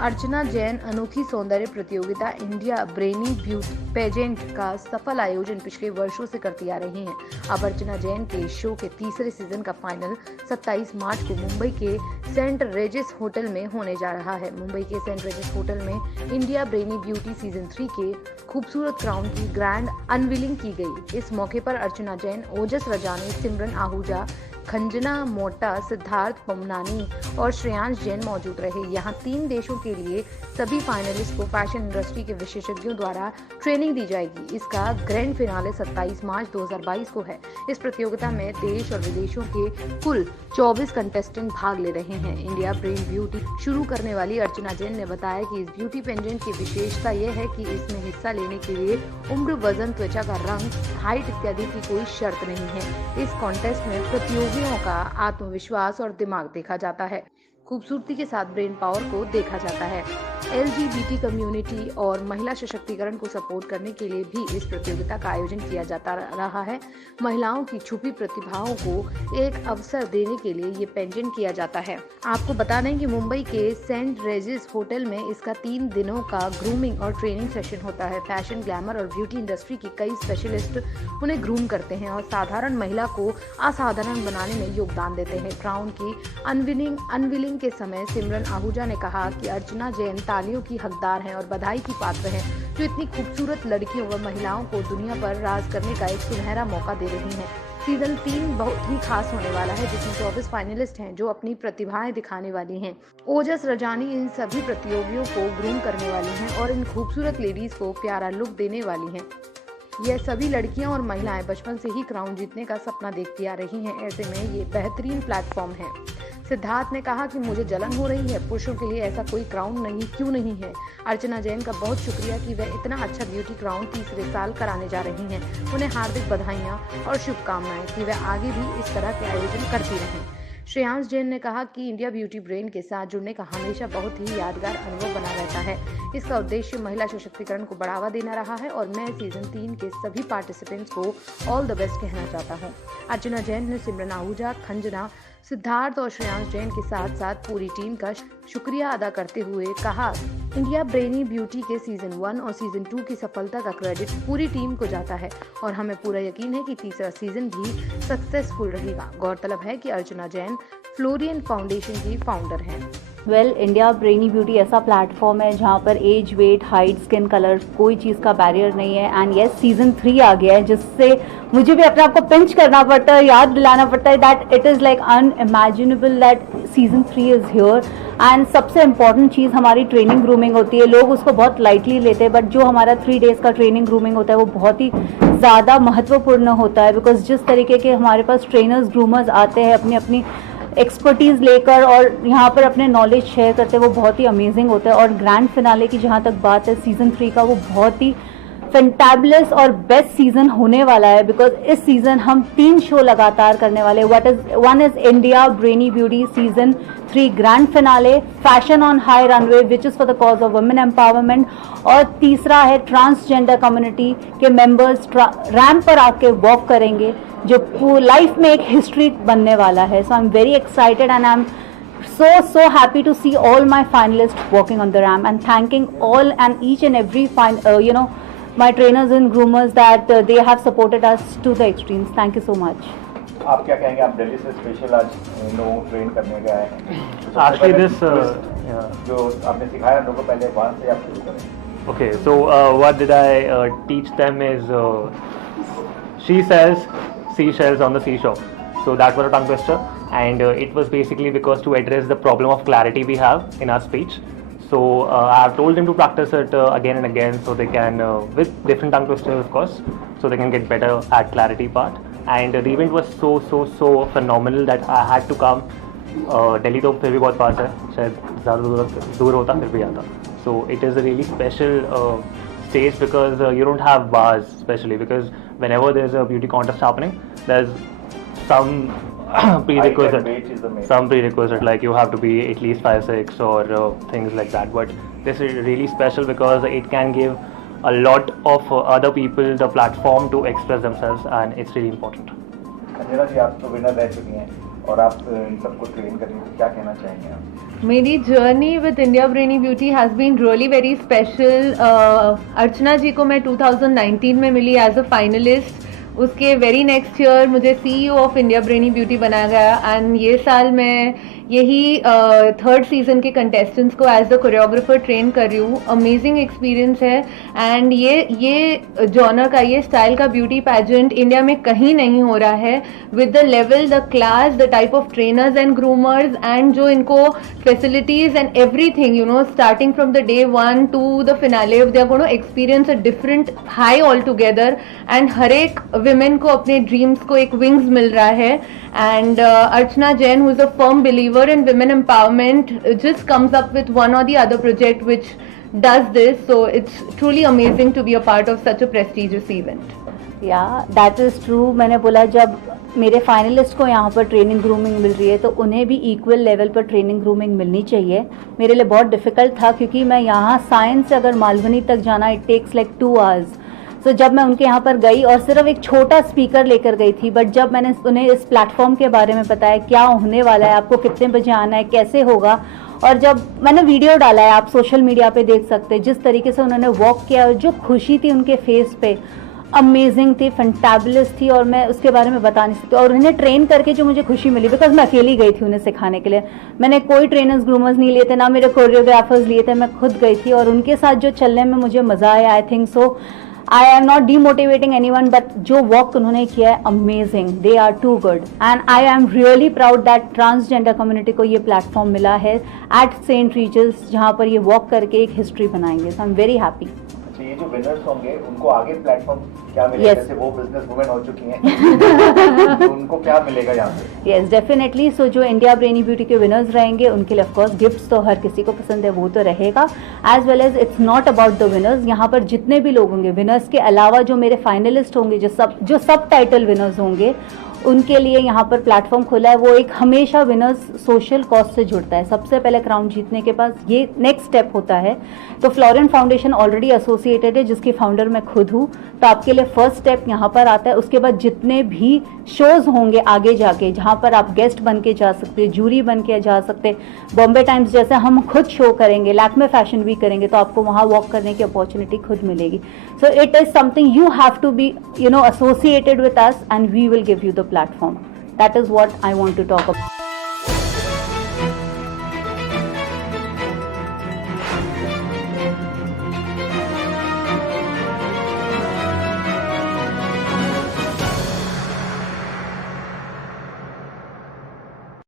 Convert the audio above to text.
अर्चना जैन अनोखी सौंदर्य प्रतियोगिता इंडिया ब्रेनी ब्यूटी पेजेंट का सफल आयोजन पिछले वर्षों से करती आ रही हैं। अब अर्चना जैन के शो के तीसरे सीजन का फाइनल 27 मार्च को मुंबई के सेंट रेजिस होटल में होने जा रहा है। मुंबई के सेंट रेजिस होटल में इंडिया ब्रेनी ब्यूटी सीजन 3 के खूबसूरत क्राउन की ग्रैंड अनवीलिंग की गई। इस मौके पर अर्चना जैन, ओजस रजानी, सिमरन आहूजा, खंजना मोटा, सिद्धार्थ पमनानी और श्रेयांश जैन मौजूद रहे। यहाँ 3 देशों के लिए सभी फाइनलिस्ट को फैशन इंडस्ट्री के विशेषज्ञों द्वारा ट्रेनिंग दी जाएगी। इसका ग्रैंड फिनाले 27 मार्च 2022 को है। इस प्रतियोगिता में देश और विदेशों के कुल 24 कंटेस्टेंट भाग ले रहे हैं। इंडिया ब्रेन ब्यूटी शुरू करने वाली अर्चना जैन ने बताया कि इस ब्यूटी पेंडेंट की विशेषता यह है कि इसमें हिस्सा लेने के लिए उम्र, वजन, त्वचा का रंग, हाइट इत्यादि की कोई शर्त नहीं है। इस कॉन्टेस्ट में प्रतियोगियों का आत्मविश्वास और दिमाग देखा जाता है। खूबसूरती के साथ ब्रेन पावर को देखा जाता है। LGBT कम्युनिटी और महिला सशक्तिकरण को सपोर्ट करने के लिए भी इस प्रतियोगिता का आयोजन किया जाता रहा है। महिलाओं की छुपी प्रतिभाओं को एक अवसर देने के लिए ये पेजेंट किया जाता है। आपको बता दें कि मुंबई के सेंट रेजिस होटल में इसका 3 दिनों का ग्रूमिंग और ट्रेनिंग सेशन होता है। फैशन, ग्लैमर और ब्यूटी इंडस्ट्री की कई स्पेशलिस्ट उन्हें ग्रूम करते हैं और साधारण महिला को असाधारण बनाने में योगदान देते हैं। क्राउन की अनवीलिंग के समय सिमरन आहूजा ने कहा कि अर्चना जैन तालियों की हकदार हैं और बधाई की पात्र हैं, जो इतनी खूबसूरत लड़कियों व महिलाओं को दुनिया पर राज करने का एक सुनहरा मौका दे रही हैं। सीजन 3 बहुत ही खास होने वाला है, जिसमें 24 फाइनलिस्ट हैं जो अपनी प्रतिभाएं दिखाने वाली हैं। ओजस रजानी इन सभी प्रतियोगियों को ग्रूम करने वाली हैं और इन खूबसूरत लेडीज को प्यारा लुक देने वाली हैं। यह सभी लड़कियां और महिलाएं बचपन से ही क्राउन जीतने का सपना देखती आ रही हैं। ऐसे में ये बेहतरीन प्लेटफॉर्म है। सिद्धार्थ ने कहा कि मुझे जलन हो रही है, पुरुषों के लिए ऐसा कोई क्राउन क्यों नहीं है। अर्चना जैन का बहुत शुक्रिया कि वह इतना अच्छा ब्यूटी क्राउन तीसरे साल कराने जा रही हैं। उन्हें हार्दिक बधाइयां और शुभकामनाएं कि वह आगे भी इस तरह के आयोजन करती रहें। श्रेयांश जैन ने कहा कि इंडिया ब्यूटी ब्रेन के साथ जुड़ने का हमेशा बहुत ही यादगार अनुभव बना रहता है। इसका उद्देश्य महिला सशक्तिकरण को बढ़ावा देना रहा है और मैं सीजन 3 के सभी पार्टिसिपेंट्स को ऑल द बेस्ट कहना चाहता हूँ। अर्चना जैन ने सिमरन आहूजा, खंजना, सिद्धार्थ और श्रेयांश जैन के साथ साथ पूरी टीम का शुक्रिया अदा करते हुए कहा, इंडिया ब्रेनी ब्यूटी के सीजन 1 और सीजन 2 की सफलता का क्रेडिट पूरी टीम को जाता है और हमें पूरा यकीन है कि तीसरा सीजन भी सक्सेसफुल रहेगा। गौरतलब है कि अर्चना जैन फ्लोरियन फाउंडेशन की फाउंडर हैं। इंडिया ब्रेनी ब्यूटी ऐसा प्लेटफॉर्म है जहाँ पर age, weight, height, skin colour कोई चीज़ का बैरियर नहीं है। एंड यस, सीजन 3 आ गया है, जिससे मुझे भी अपने आप को पिंच करना पड़ता है, याद दिलाना पड़ता है that it is like unimaginable that season 3 is here. And सबसे इम्पॉर्टेंट चीज़ हमारी ट्रेनिंग ग्रूमिंग होती है। लोग उसको बहुत लाइटली लेते हैं, बट जो हमारा 3 डेज़ का ट्रेनिंग ग्रूमिंग होता है वो बहुत ही ज़्यादा महत्वपूर्ण होता है। बिकॉज जिस तरीके के हमारे पास ट्रेनर्स, ग्रूमर्स आते हैं अपनी अपनी एक्सपर्टीज़ लेकर और यहाँ पर अपने नॉलेज शेयर करते हैं, वो बहुत ही अमेजिंग होता है। और ग्रैंड फिनाले की जहाँ तक बात है सीजन 3 का, वो बहुत ही फैंटाबुलस और बेस्ट सीजन होने वाला है। बिकॉज इस सीजन हम 3 शो लगातार करने वाले हैं। One is India brainy beauty season 3 grand finale, fashion on high runway which is for the cause of women empowerment, और तीसरा है ट्रांसजेंडर कम्युनिटी के मेंबर्स रैंप पर आके वॉक करेंगे, जो लाइफ में एक हिस्ट्री बनने वाला है। So I am very excited and I am so happy to see all my finalists walking on the ramp and thanking all and each and every my trainers and groomers that they have supported us to the extremes. Thank you so much. आप क्या कहेंगे? आप दिल्ली से special आज train करने गए हैं। Actually this जो आपने सिखाया लोगों को पहले वहाँ से आप शुरू करें। Okay, so what did I teach them is she sells seashells on the seashore. So that was a tongue twister, and it was basically because to address the problem of clarity we have in our speech. So I have told them to practice it again and again, so they can with different tongue twisters of course, so they can get better at clarity part. And the event was so phenomenal that I had to come. Delhi तो फिर भी बहुत पास है, शायद ज़्यादा दूर होता फिर भी आता. So it is a really special stage because you don't have bars, especially because whenever there's a beauty contest happening, there's some prerequisite like you have to be at least 5'6" or things like that. But this is really special because it can give a lot of other people the platform to express themselves, and it's really important. Anjana जी, आप तो winner रह चुकी हैं और आप इन सबको train करेंगे, क्या कहना चाहेंगे आप? मेरी journey with India brainy beauty has been really very special. Archana ji को मैं 2019 में मिली एज अ फाइनलिस्ट। उसके वेरी नेक्स्ट ईयर मुझे CEO of India brainy beauty बनाया गया एंड ये साल मैं यही थर्ड सीजन के कंटेस्टेंट्स को एज अ कोरियोग्राफर ट्रेन कर रही हूँ। अमेजिंग एक्सपीरियंस है एंड ये जॉनर का, ये स्टाइल का ब्यूटी पैजेंट इंडिया में कहीं नहीं हो रहा है। With the level, the class, the type of trainers and groomers and जो इनको facilities and everything, you know, starting from the day 1 to the finale, they are going to experience a different high all together and हर एक women को अपने dreams को एक wings मिल रहा है। And Archana Jain, who is a firm believer in women empowerment, just comes up with one or the other project which does this, so it's truly amazing to be a part of such a prestigious event. Yeah, that is true. मैंने बोला जब मेरे finalist को यहाँ पर training grooming मिल रही है तो उन्हें भी इक्वल लेवल पर ट्रेनिंग ग्रूमिंग मिलनी चाहिए। मेरे लिए बहुत डिफ़िकल्ट था क्योंकि मैं यहाँ साइंस से अगर मालवनी तक जाना इट टेक्स लाइक 2 hours। तो जब मैं उनके यहाँ पर गई और सिर्फ एक छोटा स्पीकर लेकर गई थी, बट जब मैंने उन्हें इस प्लेटफॉर्म के बारे में बताया क्या होने वाला है, आपको कितने बजे आना है, कैसे होगा, और जब मैंने वीडियो डाला है, आप सोशल मीडिया पे देख सकते हैं जिस तरीके से उन्होंने वॉक किया और जो खुशी थी उनके फेस पे, अमेजिंग थी, फैंटाबुलस थी, और मैं उसके बारे में बता नहीं सकती। और उन्हें ट्रेन करके जो मुझे खुशी मिली, बिकॉज मैं अकेली गई थी उन्हें सिखाने के लिए, मैंने कोई ट्रेनर्स ग्रूमर्स नहीं लिए थे, ना मेरे कोरियोग्राफर्स लिए थे, मैं खुद गई थी और उनके साथ जो चलने में मुझे मज़ा आया। I think so I am not demotivating anyone, but जो वॉक उन्होंने किया है amazing, they are too good and I am really proud that transgender community को ये प्लेटफॉर्म मिला है एट सेंट रीचर्स, जहाँ पर ये वॉक करके एक हिस्ट्री बनाएंगे। सो आई एम वेरी हैप्पी। ये जो विनर्स होंगे उनको आगे प्लेटफॉर्म क्या मिलेगा? Yes. जैसे वो बिजनेस वुमेन हो चुकी हैं तो उनको क्या मिलेगा यहाँ पे? Yes definitely. सो जो इंडिया ब्रेनी ब्यूटी के विनर्स रहेंगे उनके लिए ऑफकोर्स गिफ्ट्स तो हर किसी को पसंद है, वो तो रहेगा, as well as it's not about the winners. यहाँ पर जितने भी लोग होंगे विनर्स के अलावा, जो मेरे फाइनलिस्ट होंगे, जो सब टाइटल विनर्स होंगे, उनके लिए यहाँ पर प्लेटफॉर्म खुला है। वो एक हमेशा विनर्स सोशल कॉज से जुड़ता है। सबसे पहले क्राउन जीतने के बाद ये नेक्स्ट स्टेप होता है। तो फ्लोरेन फाउंडेशन ऑलरेडी एसोसिएटेड है, जिसकी फाउंडर मैं खुद हूँ, तो आपके लिए फर्स्ट स्टेप यहाँ पर आता है। उसके बाद जितने भी शोज होंगे आगे जाके, जहाँ पर आप गेस्ट बन के जा सकते, जूरी बन के जा सकते, बॉम्बे टाइम्स जैसे हम खुद शो करेंगे, लैक्मे फैशन वीक करेंगे, तो आपको वहाँ वॉक करने की अपॉर्चुनिटी खुद मिलेगी। So it is something you have to be associated with us and we will give you the platform. That is what I want to talk about.